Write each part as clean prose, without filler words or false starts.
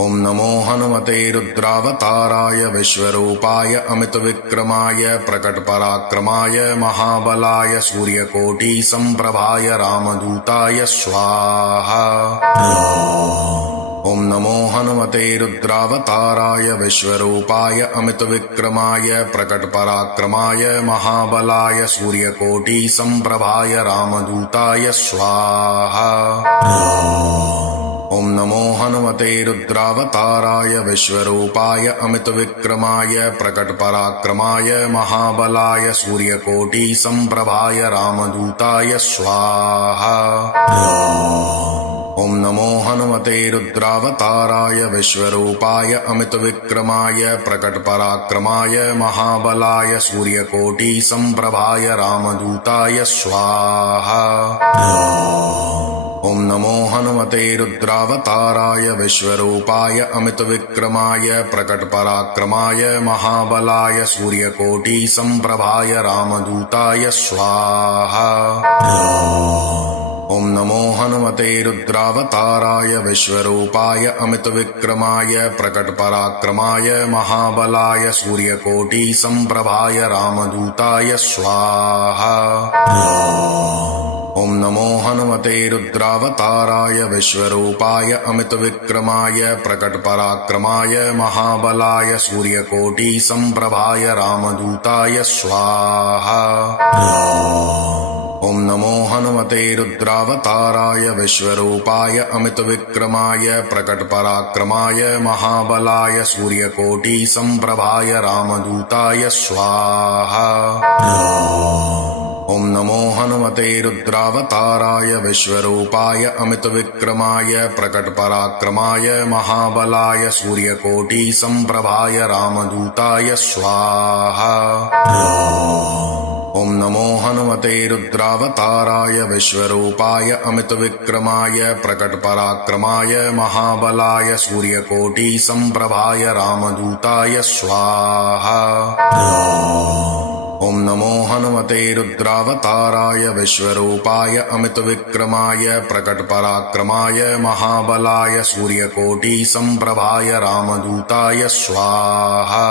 ॐ नमो हनुमते रुद्रावताराय विश्वरूपाय अमितविक्रमाय प्रकटपराक्रमाय महाबलाय सूर्यकोटिसम्प्रभाय रामदूताय स्वाहा। ॐ नमो हनुमते रुद्रावताराय विश्वरूपाय अमितविक्रमाय प्रकटपराक्रमाय महाबलाय सूर्यकोटिसम्प्रभाय रामदूताय स्वाहा। ॐ नमो हनुमते रुद्रावताराय विश्वरूपाय अमितविक्रमाय प्रकटपराक्रमाय महाबलाय सूर्यकोटिसम्प्रभाय रामदूताय स्वाहा। ॐ नमो हनुमते रुद्रावताराय विश्वरूपाय अमितविक्रमाय प्रकटपराक्रमाय महाबलाय सूर्यकोटिसम्प्रभाय रामदूताय स्वाहा। ॐ नमो हनुमते रुद्रावताराय विश्वरूपाय अमितविक्रमाय प्रकटपराक्रमाय महाबलाय सूर्यकोटिसम्प्रभाय रामदूताय स्वाहा। ॐ नमो हनुमते रुद्रावताराय विश्वरूपाय अमितविक्रमाय प्रकटपराक्रमाय महाबलाय सूर्यकोटिसम्प्रभाय रामदूताय स्वाहा। ॐ नमो हनुमते रुद्रावताराय विश्वरूपाय अमितविक्रमाय प्रकटपराक्रमाय महाबलाय सूर्यकोटिसम्प्रभाय रामदूताय स्वाहा। ॐ नमो हनुमते रुद्रावताराय विश्वरूपाय अमितविक्रमाय प्रकटपराक्रमाय महाबलाय सूर्यकोटिसम्प्रभाय रामदूताय स्वाहा। ॐ नमो हनुमते रुद्रावताराय विश्वरूपाय अमितविक्रमाय प्रकटपराक्रमाय महाबलाय सूर्यकोटिसम्प्रभाय रामदूताय स्वाहा। ॐ नमो हनुमते रुद्रावताराय विश्वरूपाय अमितविक्रमाय प्रकटपराक्रमाय महाबलाय सूर्यकोटिसम्प्रभाय रामदूताय स्वाहा। ॐ नमो हनुमते रुद्रावताराय विश्वरूपाय अमितविक्रमाय प्रकटपराक्रमाय महाबलाय सूर्यकोटिसम्प्रभाय रामदूताय स्वाहा।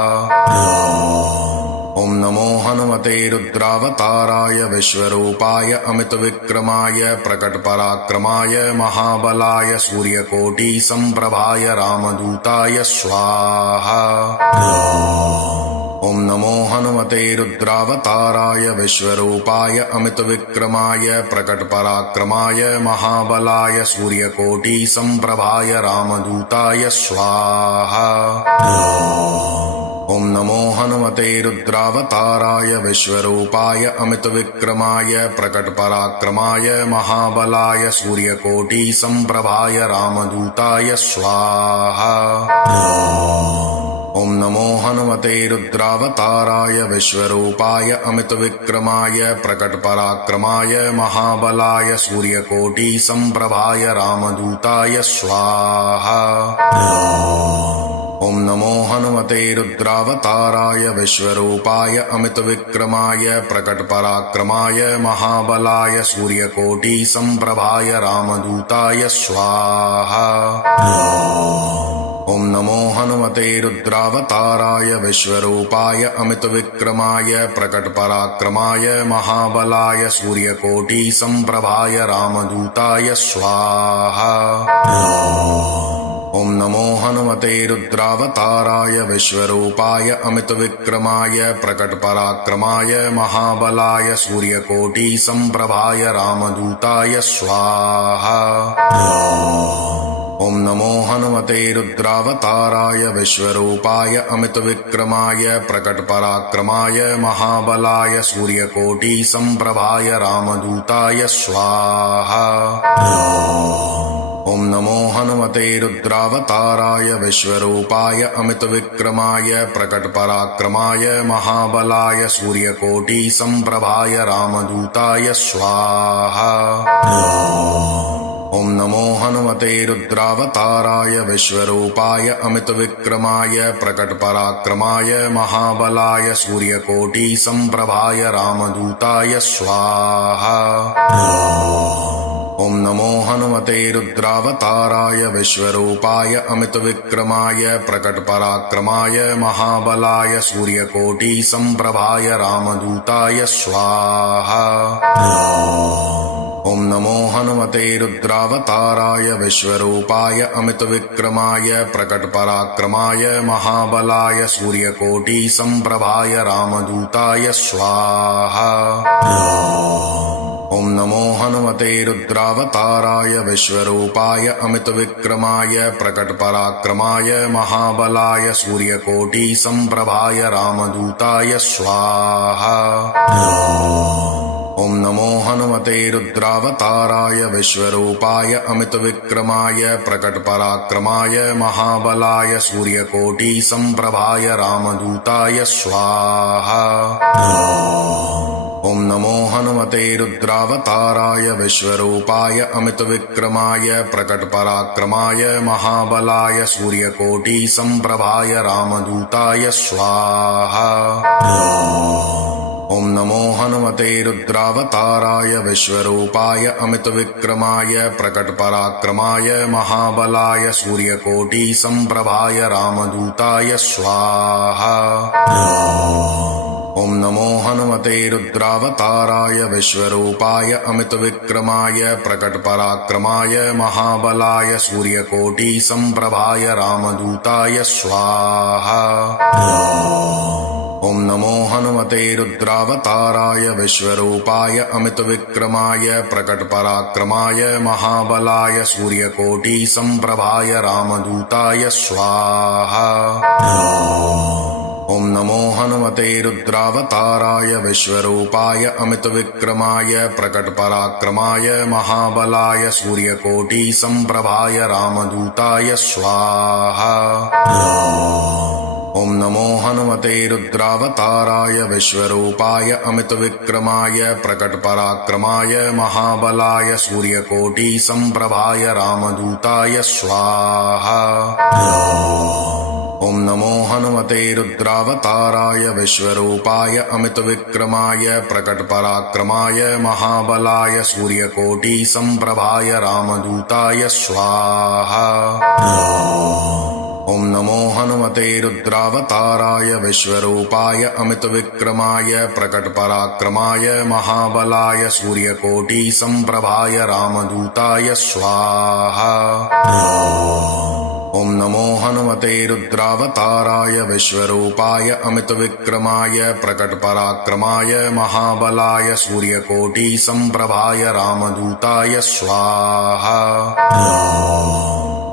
ॐ नमो हनुमते रुद्रावताराय विश्वरूपाय अमितविक्रमाय प्रकटपराक्रमाय महाबलाय सूर्यकोटिसम्प्रभाय रामदूताय स्वाहा। ॐ नमो हनुमते रुद्रावताराय विश्वरूपाय अमितविक्रमाय प्रकटपराक्रमाय महाबलाय सूर्यकोटिसम्प्रभाय रामदूताय स्वाहा। ॐ नमो हनुमते रुद्रावताराय विश्वरूपाय अमितविक्रमाय प्रकटपराक्रमाय महाबलाय सूर्यकोटिसम्प्रभाय रामदूताय स्वाहा। ॐ नमो हनुमते रुद्रावताराय विश्वरूपाय अमितविक्रमाय प्रकटपराक्रमाय महाबलाय सूर्यकोटिसम्प्रभाय रामदूताय स्वाहा। ॐ नमो हनुमते रुद्रावताराय विश्वरूपाय अमितविक्रमाय प्रकटपराक्रमाय महाबलाय सूर्यकोटिसम्प्रभाय रामदूताय स्वाहा। ॐ नमो हनुमते रुद्रावताराय विश्वरूपाय अमितविक्रमाय प्रकटपराक्रमाय महाबलाय सूर्यकोटिसम्प्रभाय रामदूताय स्वाहा। ॐ नमो हनुमते रुद्रावताराय विश्वरूपाय अमितविक्रमाय प्रकटपराक्रमाय महाबलाय सूर्यकोटिसम्प्रभाय रामदूताय स्वाहा। ॐ नमो हनुमते रुद्रावताराय विश्वरूपाय अमितविक्रमाय प्रकटपराक्रमाय महाबलाय सूर्यकोटिसम्प्रभाय रामदूताय स्वाहा। ॐ नमो हनुमते रुद्रावताराय विश्वरूपाय अमितविक्रमाय प्रकटपराक्रमाय महाबलाय सूर्यकोटिसम्प्रभाय रामदूताय स्वाहा। ॐ नमो हनुमते रुद्रावताराय विश्वरूपाय अमितविक्रमाय प्रकटपराक्रमाय महाबलाय सूर्यकोटिसम्प्रभाय रामदूताय स्वाहा। ॐ नमो हनुमते रुद्रावताराय विश्वरूपाय अमितविक्रमाय प्रकटपराक्रमाय महाबलाय सूर्यकोटिसम्प्रभाय रामदूताय स्वाहा। ॐ नमो हनुमते रुद्रावताराय विश्वरूपाय अमितविक्रमाय प्रकटपराक्रमाय महाबलाय सूर्यकोटिसम्प्रभाय रामदूताय स्वाहा। ॐ नमो हनुमते रुद्रावताराय विश्वरूपाय अमितविक्रमाय प्रकटपराक्रमाय महाबलाय सूर्यकोटिसम्प्रभाय रामदूताय स्वाहा। ॐ नमो हनुमते रुद्रावताराय विश्वरूपाय अमितविक्रमाय प्रकटपराक्रमाय महाबलाय सूर्यकोटिसम्प्रभाय रामदूताय स्वाहा। ॐ नमो हनुमते रुद्रावताराय विश्वरूपाय अमितविक्रमाय प्रकटपराक्रमाय महाबलाय सूर्यकोटिसम्प्रभाय रामदूताय स्वाहा। ॐ नमो हनुमते रुद्रावताराय विश्वरूपाय अमितविक्रमाय प्रकटपराक्रमाय महाबलाय सूर्यकोटिसम्प्रभाय रामदूताय स्वाहा। ॐ नमो हनुमते रुद्रावताराय विश्वरूपाय अमितविक्रमाय प्रकटपराक्रमाय महाबलाय सूर्यकोटिसम्प्रभाय रामदूताय स्वाहा। ॐ नमो हनुमते रुद्रावताराय विश्वरूपाय अमितविक्रमाय प्रकटपराक्रमाय महाबलाय सूर्यकोटिसम्प्रभाय रामदूताय स्वाहा। ॐ नमो हनुमते रुद्रावताराय विश्वरूपाय अमितविक्रमाय प्रकटपराक्रमाय महाबलाय सूर्यकोटिसम्प्रभाय रामदूताय स्वाहा। ॐ नमो हनुमते रुद्रावताराय विश्वरूपाय अमितविक्रमाय प्रकटपराक्रमाय महाबलाय सूर्यकोटिसम्प्रभाय रामदूताय स्वाहा। ॐ नमो हनुमते रुद्रावताराय विश्वरूपाय अमितविक्रमाय प्रकटपराक्रमाय महाबलाय सूर्यकोटिसम्प्रभाय रामदूताय स्वाहा। ॐ नमो हनुमते रुद्रावताराय विश्वरूपाय अमितविक्रमाय प्रकटपराक्रमाय महाबलाय सूर्यकोटिसम्प्रभाय रामदूताय स्वाहा। ॐ नमो हनुमते रुद्रावताराय विश्वरूपाय अमितविक्रमाय प्रकटपराक्रमाय महाबलाय सूर्यकोटिसम्प्रभाय रामदूताय स्वाहा।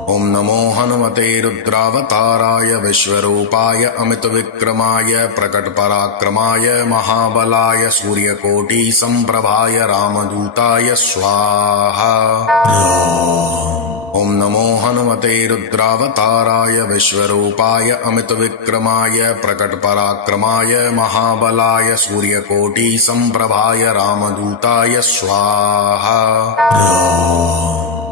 ॐ नमो हनुमते रुद्रावताराय विश्वरूपाय अमितविक्रमाय प्रकटपराक्रमाय महाबलाय सूर्यकोटिसम्प्रभाय रामदूताय स्वाहा। ॐ नमो हनुमते रुद्रावताराय विश्वरूपाय अमितविक्रमाय प्रकटपराक्रमाय महाबलाय सूर्यकोटिसम्प्रभाय रामदूताय स्वाहा।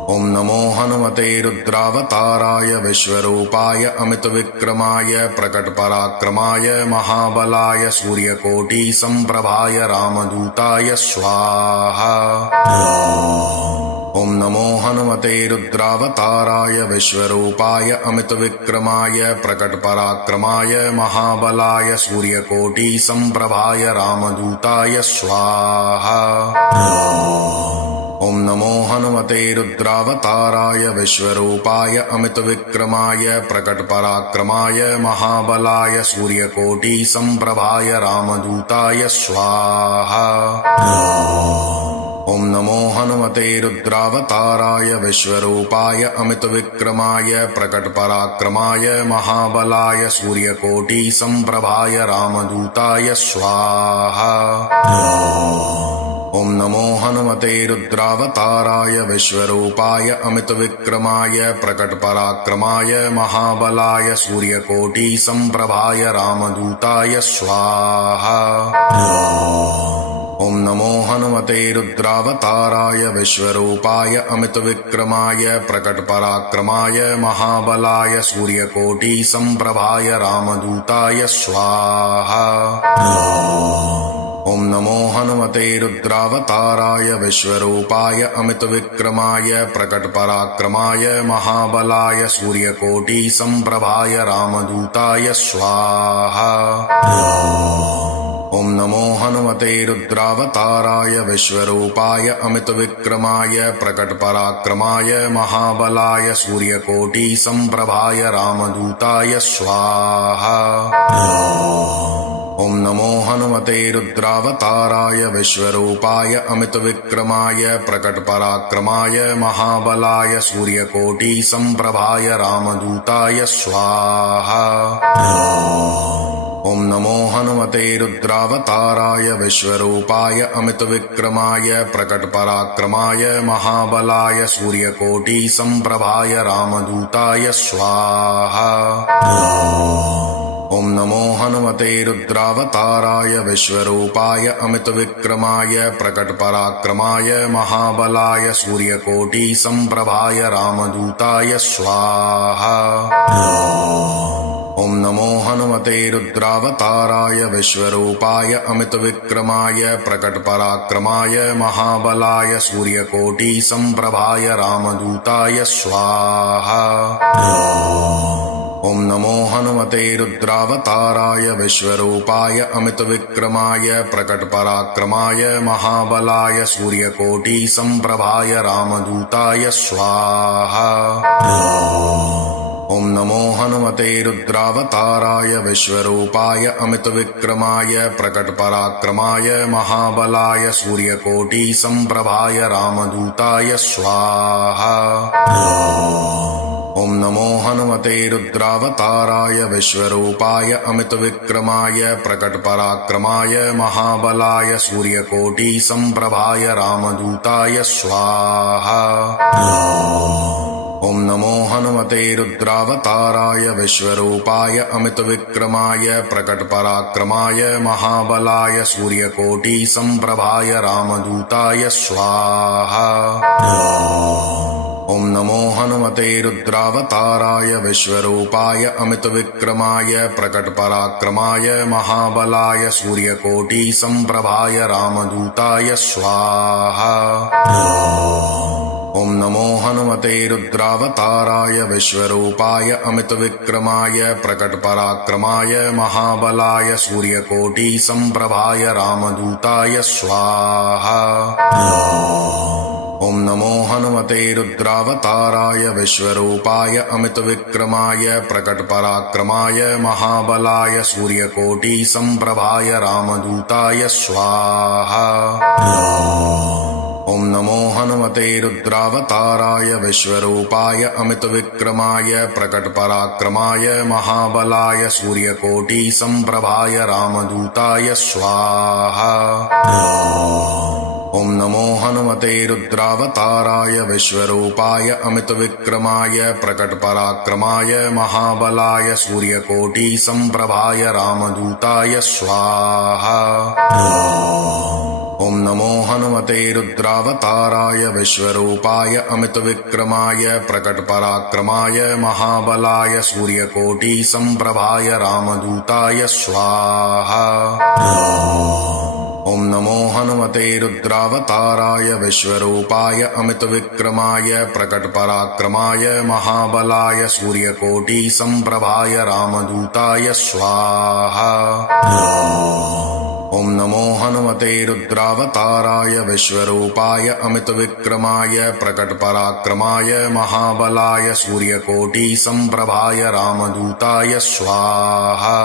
ॐ नमो हनुमते रुद्रावताराय विश्वरूपाय अमितविक्रमाय प्रकटपराक्रमाय महाबलाय सूर्यकोटिसम्प्रभाय रामदूताय स्वाहा। ॐ नमो हनुमते रुद्रावताराय विश्वरूपाय अमितविक्रमाय प्रकटपराक्रमाय महाबलाय सूर्यकोटिसम्प्रभाय रामदूताय स्वाहा। ॐ नमो हनुमते रुद्रावताराय विश्वरूपाय अमितविक्रमाय प्रकटपराक्रमाय महाबलाय सूर्यकोटिसम्प्रभाय रामदूताय स्वाहा। ॐ नमो हनुमते रुद्रावताराय विश्वरूपाय अमितविक्रमाय प्रकटपराक्रमाय महाबलाय सूर्यकोटिसम्प्रभाय रामदूताय स्वाहा। ॐ नमो हनुमते रुद्रावताराय विश्वरूपाय अमितविक्रमाय प्रकटपराक्रमाय महाबलाय सूर्यकोटिसम्प्रभाय रामदूताय स्वाहा। ॐ नमो हनुमते रुद्रावताराय विश्वरूपाय अमितविक्रमाय प्रकटपराक्रमाय महाबलाय सूर्यकोटिसम्प्रभाय रामदूताय स्वाहा। ॐ नमो हनुमते रुद्रावताराय विश्वरूपाय अमितविक्रमाय प्रकटपराक्रमाय महाबलाय सूर्यकोटिसम्प्रभाय रामदूताय स्वाहा। ॐ नमो हनुमते रुद्रावताराय विश्वरूपाय अमितविक्रमाय प्रकटपराक्रमाय महाबलाय सूर्यकोटिसम्प्रभाय रामदूताय स्वाहा। ॐ नमो हनुमते रुद्रावताराय विश्वरूपाय अमितविक्रमाय प्रकटपराक्रमाय महाबलाय सूर्यकोटिसम्प्रभाय रामदूताय स्वाहा। ॐ नमो हनुमते रुद्रावताराय विश्वरूपाय अमितविक्रमाय प्रकटपराक्रमाय महाबलाय सूर्यकोटिसम्प्रभाय रामदूताय स्वाहा। ॐ नमो हनुमते रुद्रावताराय विश्वरूपाय अमितविक्रमाय प्रकटपराक्रमाय महाबलाय सूर्यकोटिसम्प्रभाय रामदूताय स्वाहा। ॐ नमो हनुमते रुद्रावताराय विश्वरूपाय अमितविक्रमाय प्रकटपराक्रमाय महाबलाय सूर्यकोटिसम्प्रभाय रामदूताय स्वाहा। ॐ नमो हनुमते रुद्रावताराय विश्वरूपाय अमितविक्रमाय प्रकटपराक्रमाय महाबलाय सूर्यकोटिसम्प्रभाय रामदूताय स्वाहा। ॐ नमो हनुमते रुद्रावताराय विश्वरूपाय अमितविक्रमाय प्रकटपराक्रमाय महाबलाय सूर्यकोटिसम्प्रभाय रामदूताय स्वाहा। ॐ नमो हनुमते रुद्रावताराय विश्वरूपाय अमितविक्रमाय प्रकटपराक्रमाय महाबलाय सूर्यकोटिसम्प्रभाय रामदूताय स्वाहा। ॐ नमो हनुमते रुद्रावताराय विश्वरूपाय अमितविक्रमाय प्रकटपराक्रमाय महाबलाय सूर्यकोटिसम्प्रभाय रामदूताय स्वाहा। ॐ नमो हनुमते रुद्रावताराय विश्वरूपाय अमितविक्रमाय प्रकटपराक्रमाय महाबलाय सूर्यकोटिसम्प्रभाय रामदूताय स्वाहा। ॐ नमो हनुमते रुद्रावताराय विश्वरूपाय अमितविक्रमाय प्रकटपराक्रमाय महाबलाय सूर्यकोटिसम्प्रभाय रामदूताय स्वाहा। ॐ नमो हनुमते रुद्रावताराय विश्वरूपाय अमितविक्रमाय प्रकटपराक्रमाय महाबलाय सूर्यकोटिसम्प्रभाय रामदूताय स्वाहा। ॐ नमो हनुमते रुद्रावताराय विश्वरूपाय अमितविक्रमाय प्रकटपराक्रमाय महाबलाय सूर्यकोटिसम्प्रभाय रामदूताय स्वाहा। ॐ नमो हनुमते रुद्रावताराय विश्वरूपाय अमितविक्रमाय प्रकटपराक्रमाय महाबलाय सूर्यकोटिसम्प्रभाय रामदूताय स्वाहा। ॐ नमो हनुमते रुद्रावताराय विश्वरूपाय अमितविक्रमाय प्रकटपराक्रमाय महाबलाय सूर्यकोटिसम्प्रभाय रामदूताय स्वाहा। ॐ नमो हनुमते रुद्रावताराय विश्वरूपाय अमितविक्रमाय प्रकटपराक्रमाय महाबलाय सूर्यकोटिसम्प्रभाय रामदूताय स्वाहा। ॐ नमो हनुमते रुद्रावताराय विश्वरूपाय अमितविक्रमाय प्रकटपराक्रमाय महाबलाय सूर्यकोटिसम्प्रभाय रामदूताय स्वाहा।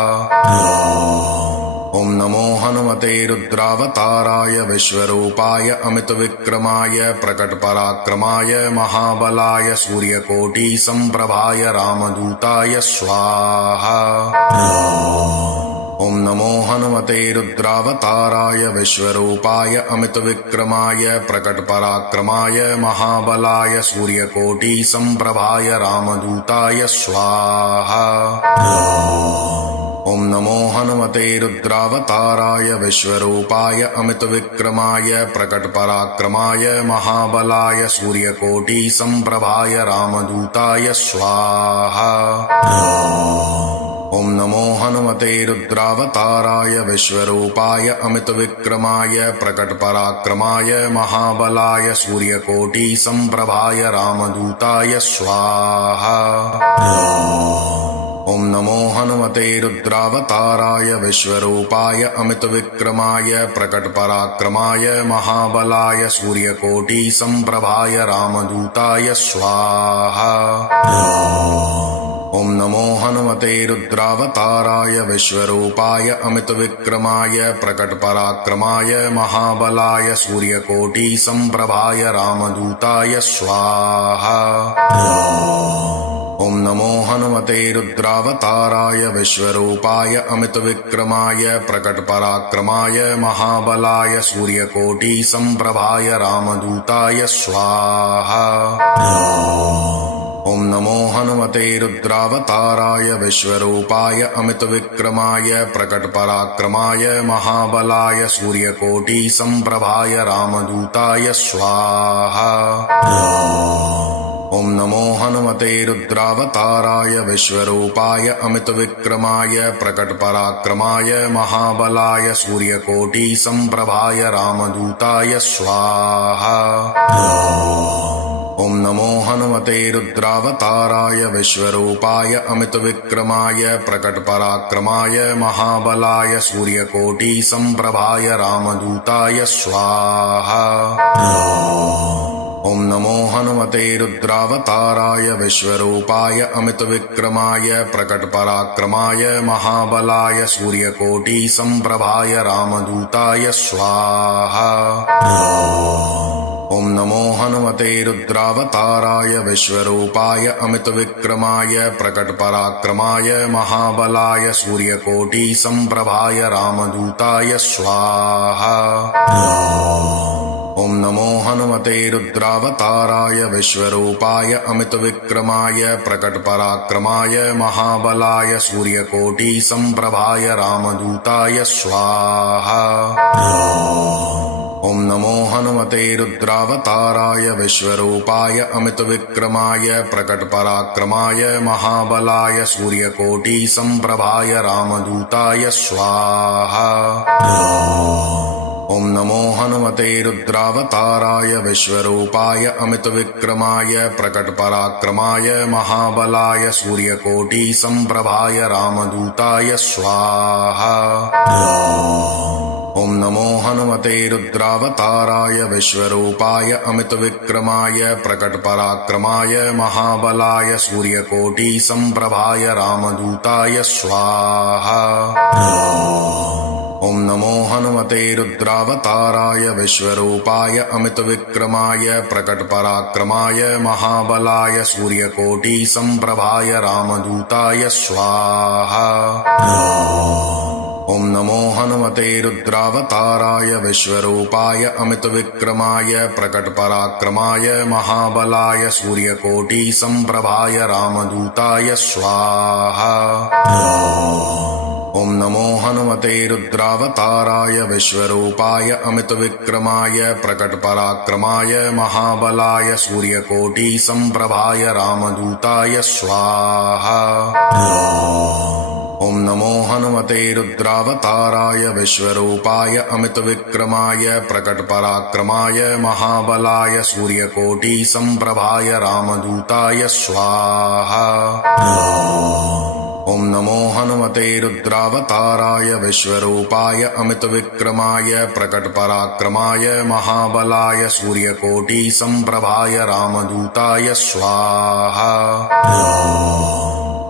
ॐ नमो हनुमते रुद्रावताराय विश्वरूपाय अमितविक्रमाय प्रकटपराक्रमाय महाबलाय सूर्यकोटिसम्प्रभाय रामदूताय स्वाहा। ॐ नमो हनुमते रुद्रावताराय विश्वरूपाय अमितविक्रमाय प्रकटपराक्रमाय महाबलाय सूर्यकोटिसम्प्रभाय रामदूताय स्वाहा। ॐ नमो हनुमते रुद्रावताराय विश्वरूपाय अमितविक्रमाय प्रकटपराक्रमाय महाबलाय सूर्यकोटिसम्प्रभाय रामदूताय स्वाहा। ॐ नमो हनुमते रुद्रावताराय विश्वरूपाय अमितविक्रमाय प्रकटपराक्रमाय महाबलाय सूर्यकोटिसम्प्रभाय रामदूताय स्वाहा। ॐ नमो हनुमते रुद्रावताराय विश्वरूपाय अमितविक्रमाय प्रकटपराक्रमाय महाबलाय सूर्यकोटिसम्प्रभाय रामदूताय स्वाहा। ॐ नमो हनुमते रुद्रावताराय विश्वरूपाय अमितविक्रमाय प्रकटपराक्रमाय महाबलाय सूर्यकोटिसम्प्रभाय रामदूताय स्वाहा। ॐ नमो हनुमते रुद्रावताराय विश्वरूपाय अमितविक्रमाय प्रकटपराक्रमाय महाबलाय सूर्यकोटिसम्प्रभाय रामदूताय स्वाहा। ॐ नमो हनुमते रुद्रावताराय विश्वरूपाय अमितविक्रमाय प्रकटपराक्रमाय महाबलाय सूर्यकोटिसम्प्रभाय रामदूताय स्वाहा। ॐ नमो हनुमते रुद्रावताराय विश्वरूपाय अमितविक्रमाय प्रकटपराक्रमाय महाबलाय सूर्यकोटिसम्प्रभाय रामदूताय स्वाहा। ॐ नमो हनुमते रुद्रावताराय विश्वरूपाय अमितविक्रमाय प्रकटपराक्रमाय महाबलाय सूर्यकोटिसम्प्रभाय रामदूताय स्वाहा। ॐ नमो हनुमते रुद्रावताराय विश्वरूपाय अमितविक्रमाय प्रकटपराक्रमाय महाबलाय सूर्यकोटिसम्प्रभाय रामदूताय स्वाहा। ॐ नमो हनुमते रुद्रावताराय विश्वरूपाय अमितविक्रमाय प्रकटपराक्रमाय महाबलाय सूर्यकोटिसम्प्रभाय रामदूताय स्वाहा। ॐ नमो हनुमते रुद्रावताराय विश्वरूपाय अमितविक्रमाय प्रकटपराक्रमाय महाबलाय सूर्यकोटिसम्प्रभाय रामदूताय स्वाहा। ॐ नमो हनुमते रुद्रावताराय विश्वरूपाय अमितविक्रमाय प्रकटपराक्रमाय महाबलाय सूर्यकोटिसम्प्रभाय रामदूताय स्वाहा। ॐ नमो हनुमते रुद्रावताराय विश्वरूपाय अमितविक्रमाय प्रकटपराक्रमाय महाबलाय सूर्यकोटिसम्प्रभाय रामदूताय स्वाहा। ॐ नमो हनुमते रुद्रावताराय विश्वरूपाय अमितविक्रमाय प्रकटपराक्रमाय महाबलाय सूर्यकोटिसम्प्रभाय रामदूताय स्वाहा। ॐ नमो हनुमते रुद्रावताराय विश्वरूपाय अमितविक्रमाय प्रकटपराक्रमाय महाबलाय सूर्यकोटिसम्प्रभाय रामदूताय स्वाहा। ॐ नमो हनुमते रुद्रावताराय विश्वरूपाय अमितविक्रमाय प्रकटपराक्रमाय महाबलाय सूर्यकोटिसम्प्रभाय रामदूताय स्वाहा। ॐ नमो हनुमते रुद्रावताराय विश्वरूपाय अमितविक्रमाय प्रकटपराक्रमाय महाबलाय सूर्यकोटिसम्प्रभाय रामदूताय स्वाहा। ॐ नमो हनुमते रुद्रावताराय विश्वरूपाय अमितविक्रमाय प्रकटपराक्रमाय महाबलाय सूर्यकोटिसम्प्रभाय रामदूताय स्वाहा। ॐ नमो हनुमते रुद्रावताराय विश्वरूपाय अमितविक्रमाय प्रकटपराक्रमाय महाबलाय सूर्यकोटिसम्प्रभाय रामदूताय स्वाहा।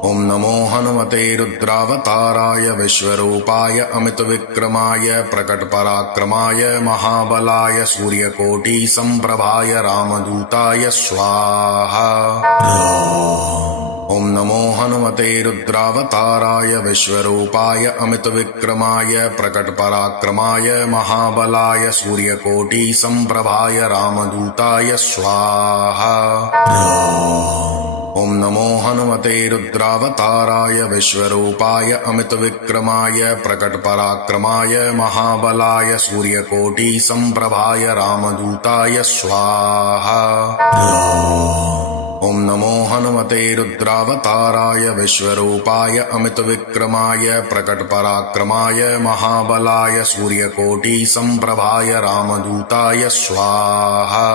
ॐ नमो हनुमते रुद्रावताराय विश्वरूपाय अमितविक्रमाय प्रकटपराक्रमाय महाबलाय सूर्यकोटिसम्प्रभाय रामदूताय स्वाहा। ॐ नमो हनुमते रुद्रावताराय विश्वरूपाय अमितविक्रमाय प्रकटपराक्रमाय महाबलाय सूर्यकोटिसम्प्रभाय रामदूताय स्वाहा। ॐ नमो हनुमते रुद्रावताराय विश्वरूपाय अमितविक्रमाय प्रकटपराक्रमाय महाबलाय सूर्यकोटिसम्प्रभाय रामदूताय स्वाहा। ॐ ॐ नमो हनुमते रुद्रावताराय विश्वरूपाय अमितविक्रमाय प्रकटपराक्रमाय महाबलाय सूर्यकोटिसम्प्रभाय रामदूताय स्वाहा।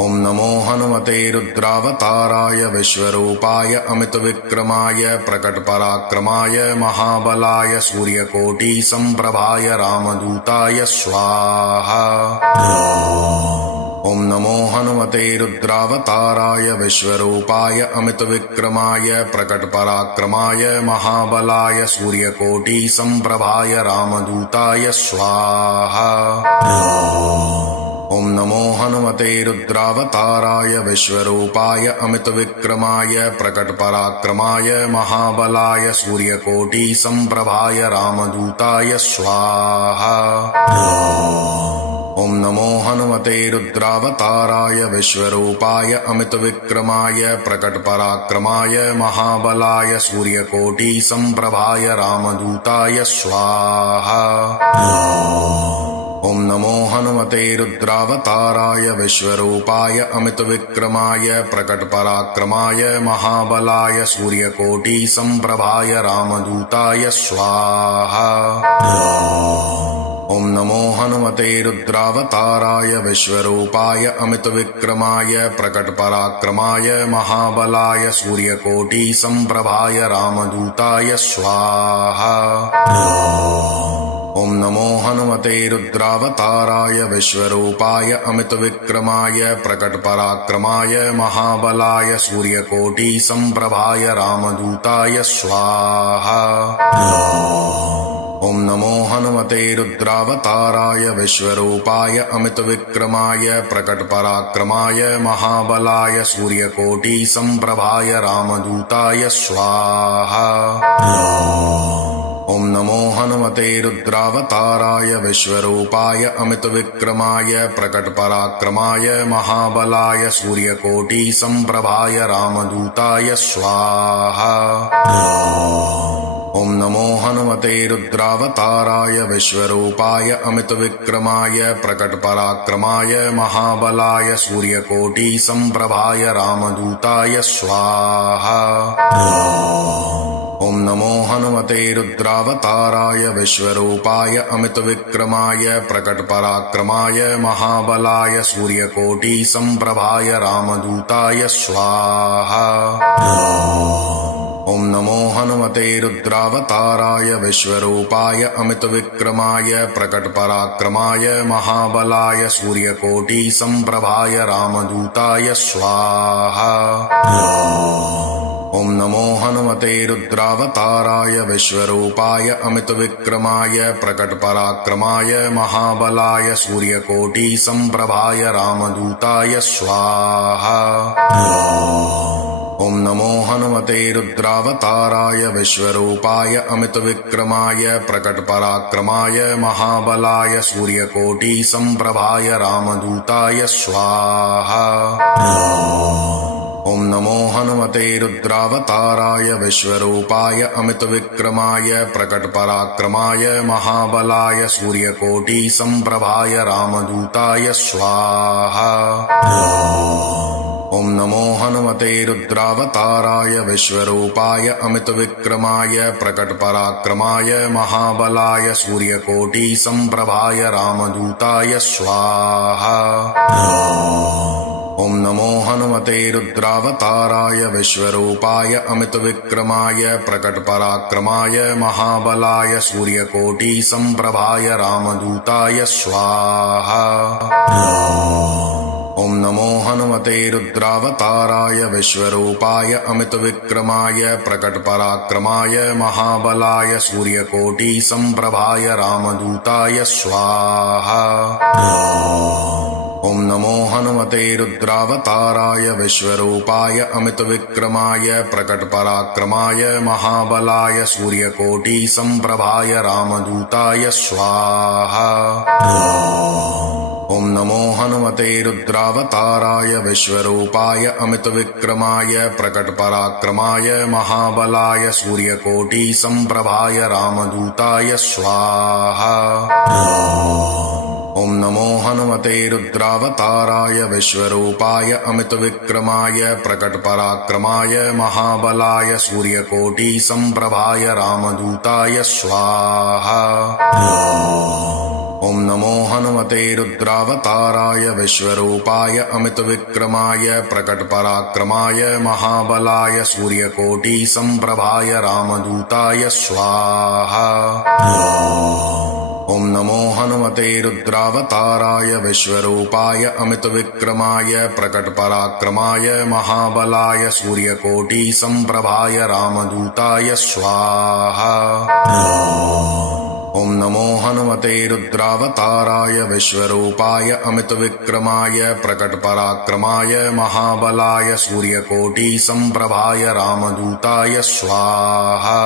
ॐ नमो हनुमते रुद्रावताराय विश्वरूपाय अमितविक्रमाय प्रकटपराक्रमाय महाबलाय सूर्यकोटिसम्प्रभाय रामदूताय स्वाहा। ॐ नमो हनुमते रुद्रावताराय विश्वरूपाय अमितविक्रमाय प्रकटपराक्रमाय महाबलाय सूर्यकोटिसम्प्रभाय रामदूताय स्वाहा। ॐ नमो हनुमते रुद्रावताराय विश्वरूपाय अमितविक्रमाय प्रकटपराक्रमाय महाबलाय सूर्यकोटिसम्प्रभाय रामदूताय स्वाहा। ॐ नमो हनुमते रुद्रावताराय विश्वरूपाय अमितविक्रमाय प्रकटपराक्रमाय महाबलाय सूर्यकोटिसम्प्रभाय रामदूताय स्वाहा। ॐ नमो हनुमते रुद्रावताराय विश्वरूपाय अमितविक्रमाय प्रकटपराक्रमाय महाबलाय सूर्यकोटिसम्प्रभाय रामदूताय स्वाहा। ॐ नमो हनुमते रुद्रावताराय विश्वरूपाय अमितविक्रमाय प्रकटपराक्रमाय महाबलाय सूर्यकोटिसम्प्रभाय रामदूताय स्वाहा। ॐ नमो हनुमते रुद्रावताराय विश्वरूपाय अमितविक्रमाय प्रकटपराक्रमाय महाबलाय सूर्यकोटिसम्प्रभाय रामदूताय स्वाहा। ॐ नमो हनुमते रुद्रावताराय विश्वरूपाय अमितविक्रमाय प्रकटपराक्रमाय महाबलाय सूर्यकोटिसम्प्रभाय रामदूताय स्वाहा। ॐ नमो हनुमते रुद्रावताराय विश्वरूपाय अमितविक्रमाय प्रकटपराक्रमाय महाबलाय सूर्यकोटिसम्प्रभाय रामदूताय स्वाहा। ॐ नमो हनुमते रुद्रावताराय विश्वरूपाय अमितविक्रमाय प्रकटपराक्रमाय महाबलाय सूर्यकोटिसम्प्रभाय रामदूताय स्वाहा। ॐ नमो हनुमते रुद्रावताराय विश्वरूपाय अमितविक्रमाय प्रकटपराक्रमाय महाबलाय सूर्यकोटिसम्प्रभाय रामदूताय स्वाहा। ॐ नमो हनुमते रुद्रावताराय विश्वरूपाय अमितविक्रमाय प्रकटपराक्रमाय महाबलाय सूर्यकोटिसम्प्रभाय रामदूताय स्वाहा। ॐ नमो हनुमते रुद्रावताराय विश्वरूपाय अमितविक्रमाय प्रकटपराक्रमाय महाबलाय सूर्यकोटिसम्प्रभाय रामदूताय स्वाहा। ॐ नमो हनुमते रुद्रावताराय विश्वरूपाय अमितविक्रमाय प्रकटपराक्रमाय महाबलाय सूर्यकोटिसम्प्रभाय रामदूताय स्वाहा। ॐ नमो हनुमते रुद्रावताराय विश्वरूपाय अमितविक्रमाय प्रकटपराक्रमाय महाबलाय सूर्यकोटिसम्प्रभाय रामदूताय स्वाहा। ॐ नमो हनुमते रुद्रावताराय विश्वरूपाय अमितविक्रमाय प्रकटपराक्रमाय महाबलाय सूर्यकोटिसम्प्रभाय रामदूताय स्वाहा। ॐ नमो हनुमते रुद्रावताराय विश्वरूपाय अमितविक्रमाय प्रकटपराक्रमाय महाबलाय सूर्यकोटिसम्प्रभाय रामदूताय स्वाहा। ॐ नमो हनुमते रुद्रावताराय विश्वरूपाय अमितविक्रमाय प्रकटपराक्रमाय महाबलाय सूर्यकोटिसम्प्रभाय रामदूताय स्वाहा। ॐ नमो हनुमते रुद्रावताराय विश्वरूपाय अमितविक्रमाय प्रकटपराक्रमाय महाबलाय सूर्यकोटिसम्प्रभाय रामदूताय स्वाहा। ॐ नमो हनुमते रुद्रावताराय विश्वरूपाय अमितविक्रमाय प्रकटपराक्रमाय महाबलाय सूर्यकोटिसम्प्रभाय रामदूताय स्वाहा। ॐ नमो हनुमते रुद्रावताराय विश्वरूपाय अमितविक्रमाय प्रकटपराक्रमाय महाबलाय सूर्यकोटिसम्प्रभाय रामदूताय स्वाहा। ॐ नमो हनुमते रुद्रावताराय विश्वरूपाय अमितविक्रमाय प्रकटपराक्रमाय महाबलाय सूर्यकोटिसम्प्रभाय रामदूताय स्वाहा। ॐ नमो हनुमते रुद्रावताराय विश्वरूपाय अमितविक्रमाय प्रकटपराक्रमाय महाबलाय सूर्यकोटिसम्प्रभाय रामदूताय स्वाहा। ॐ नमो हनुमते रुद्रावताराय विश्वरूपाय अमितविक्रमाय प्रकटपराक्रमाय महाबलाय सूर्यकोटिसम्प्रभाय रामदूताय स्वाहा।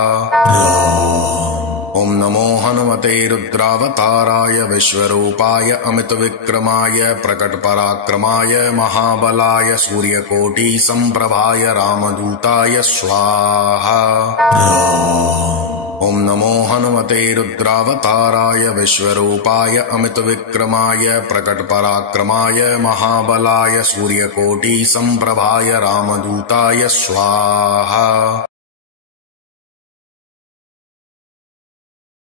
ॐ नमो हनुमते रुद्रावताराय विश्वरूपाय अमितविक्रमाय प्रकटपराक्रमाय महाबलाय सूर्यकोटिसम्प्रभाय रामदूताय स्वाहा। ॐ नमो हनुमते रुद्रावताराय विश्वरूपाय अमितविक्रमाय प्रकटपराक्रमाय महाबलाय सूर्यकोटिसम्प्रभाय रामदूताय स्वाहा।